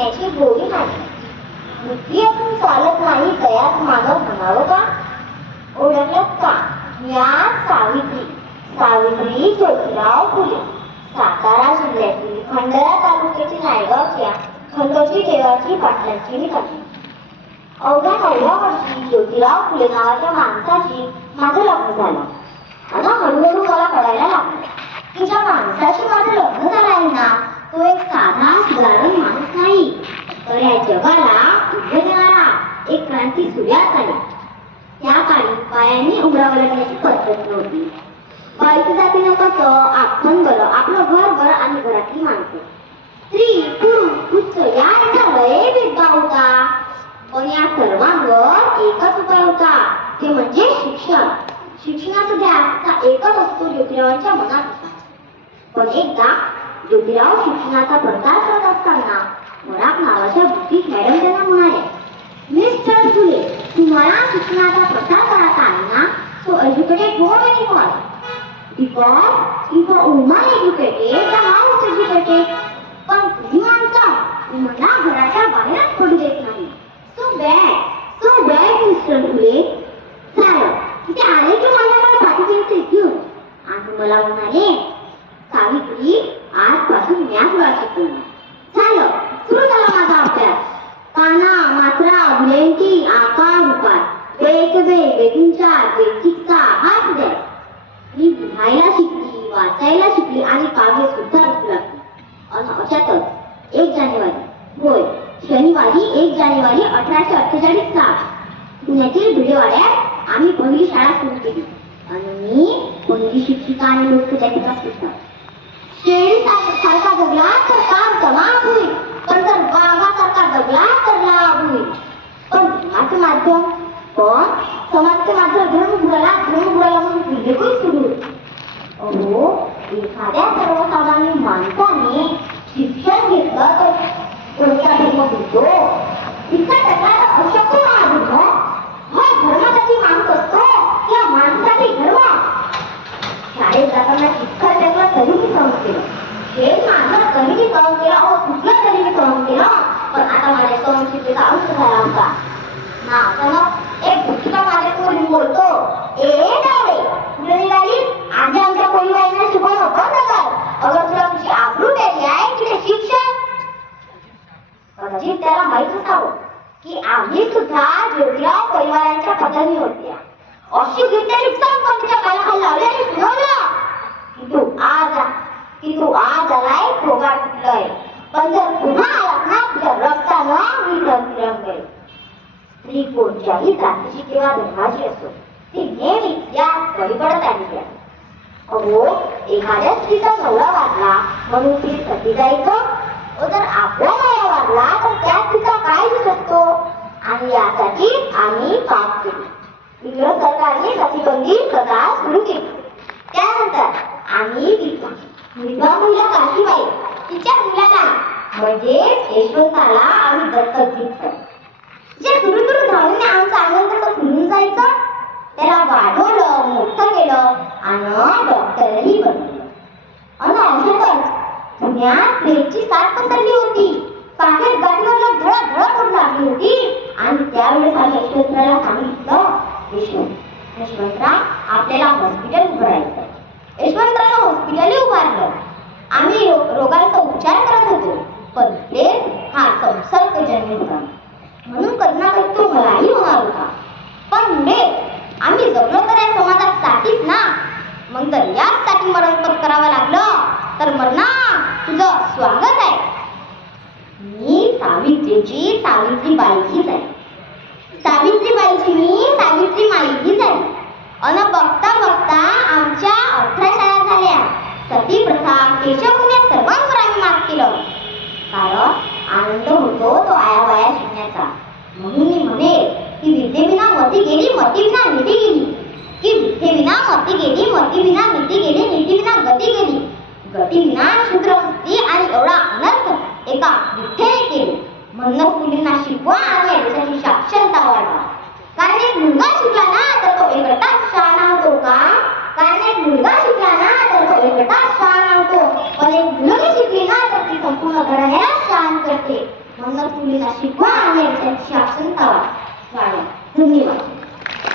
शिकण्याची गोडी नाही. बुद्धी असून चालत नाही तयात मानव म्हणावं का? ओळखलं का? या सावित्री ज्योतिराव फुले, सातारा जिल्ह्यातील खंडाळा तालुक्यातील नायगावच्या खंडोजी देवाची पाटलांची निकटली. अवघ्या 9व्या वर्षी ज्योतिराव फुले नावाच्या माणसाशी माझं लग्न झालं. आणि हळूहळू मला कळायला लागलं की ज्या माणसाशी माझं लग्न झालं आहे ना, तो एक साधा साधारण माणूस नाही, तर या जगाला उभे देणारा एक क्रांती सूर्याच आहे. त्या काळी बायांनी उमरावं लागण्याची पद्धत नव्हती. बाईच्या जातीनं कसं आपण बरं, आपलं घर बरं आणि घरातली माणसं, स्त्री पुरुष उच्च याचा लय भेदभाव होता. पण या सर्वांवर एकच उपाय होता, ते म्हणजे शिक्षण. शिक्षणाचा ध्यास एकच असतो ज्योतिरावांच्या मनात होता. पण एकदा ज्योतिराव शिक्षणाचा प्रसार करत असताना वराक नावाच्या ब्रिटिश मॅडम त्यांना म्हणाले, मिस्टर फुले, तुम्हाला शिक्षणाचा प्रसार करायचा आहे ना, so educated more than you are. Because if a woman educated, the house educated. पण तुम्ही माणसं तुम्हाला घराच्या बाहेरच पडू देत नाही. So bad मिस्टर फुले. झालं तिथे आले की माझ्याकडे पाठीपेन्सिल घेऊन आणि मला म्हणाले, सावित्री, आजपासून मी तुला शिकवणार. झालं, सुरू झाला माझा अभ्यास. काना, मात्रा, बुलेंटी, आकार, उकार, वेगुंचा, बेसिकचा हात द्या. मी लिहायला शिकली, वाचायला शिकली आणि काव्य सुद्धा रचू लागली. आणि अशातच 1 जानेवारी, होय शनिवारी 1 जानेवारी 1848 साल पुण्यातील भिडेवाड्यात आम्ही पहिली शाळा सुरू केली. आणि मी पहिली शिक्षिका आणि मुख्याध्यापिका सुद्धा. शेळी सारखा जगला तर काम तमाम होईल, पण जर वाघासारखा जगला तर लाभ होईल. पण धर्माचं माध्यम, पण समाजचं माध्यम धर्म बुडाला म्हणून बिलकुल सुरू. अहो, एखाद्या सर्वसामान्य माणसाने शिक्षण घेतलं तर कोणता धर्म बुडतो? इतका टकला तर अशक्य धर्म. हा धर्मासाठी माणूस असतो या माणसासाठी धर्म. शाळेत जाताना इतका टकला तरी मी सहन केलं, हे माझं तरी मी सहन केलं, अहो कुठलं तरी मी सहन केलं. पण आता माझ्या सहनशीलतेचा अंत झाला होता ना. अचानक एक भुकीचा माझ्यासमोर बोलतो, ए जावळे, तुला निघाली आधी आमच्या कोळीबाईंना शिकवणं बंद कर. अगर तुला तुझी आबरू द्यायची आहे की ते शिक्षण. कदाचित त्याला माहित असावं की आम्ही सुद्धा ज्योतिराव परिवारांच्या पदवी होत्या. अशी घेतलेली संपत्तीच्या कालाखाली लावली आणि सुनावलं की तू आज आलाय फोगाट कुठलंय, पण जर पुन्हा आलास ना तुझ्या रक्तानं मी रंगेल. स्त्री कोणत्याही जातीची किंवा धर्माची असो, ती नेहमी या बळी पडत आली आहे. अहो, एखाद्या स्त्रीचा नवरा वारला म्हणून ती सती जायचं, जर आपला नवरा वारला तर त्या स्त्रीचा काय दिस असतो. आणि यासाठी आम्ही पाप केली. इंग्रज सरकारने सतीबंदी प्रथा सुरू केली. त्यानंतर आम्ही विधवा महिला काशीबाई तिच्या मुलाला म्हणजे यशवंताला आम्ही दत्तक घेतलं. जे सुरू धावून आमचा आनंद कसं फुलून जायचं. त्याला वाढवलं, मोठं केलं आणि डॉक्टरही बनवलं. आणि अशातच पुण्यात प्लेगची साथ पसरली होती. पाकेट गाडीवरला धडा करून लागली होती. आणि त्यावेळेस आम्ही यशवंतराला सांगितलं, यशवंतराव आपल्याला हॉस्पिटल उभारायचं. यशवंतराला हॉस्पिटल उभारलं. आम्ही रोगांचा उपचार करत होतो, पण हा संसर्गजन्य होता म्हणून कधी तो मलाही होणार होता. पण आम्ही जगलो तर या समाजासाठीच ना. मग जर याचसाठी मरण पत्करावं लागलं तर मरणा तुझं स्वागत आहे. मी सावित्रीबाईचीच आहे. सावित्रीबाईची मी सावित्री माईचीच आहे. अन बघता बघता आमच्या 18 शाळा झाल्या. सती प्रथा, केशवकुण्या सर्वांवर आम्ही मात केलं. कारण आनंद होतो तो आयाबाया शिकण्याचा. म्हणून मी म्हणे की विद्येविना मती गेली, मतीविना नीती गेली. की विद्येविना मती गेली, मतीविना नीती गेली, नीतीविना गती गेली. गतीविना शूद्र असती आणि एवढा अनर्थ एका विठ्ठेने केले. म्हणून मुलींना शिकवा आणि या देशाची साक्षरता वाढवा. कारण एक मुलगा शिकला ना तर तो एकटाच शहाणा होतो का? कारण एक मुलगा शिकला ना तर तो एकटाच शहाणा होतो. पण एक मुलगी शिकली ना तर ती संपूर्ण घराण्याला शांत करते. म्हणूनच मुलींना शिकवा आणि त्यांची शासन वाढवा. धन्यवाद.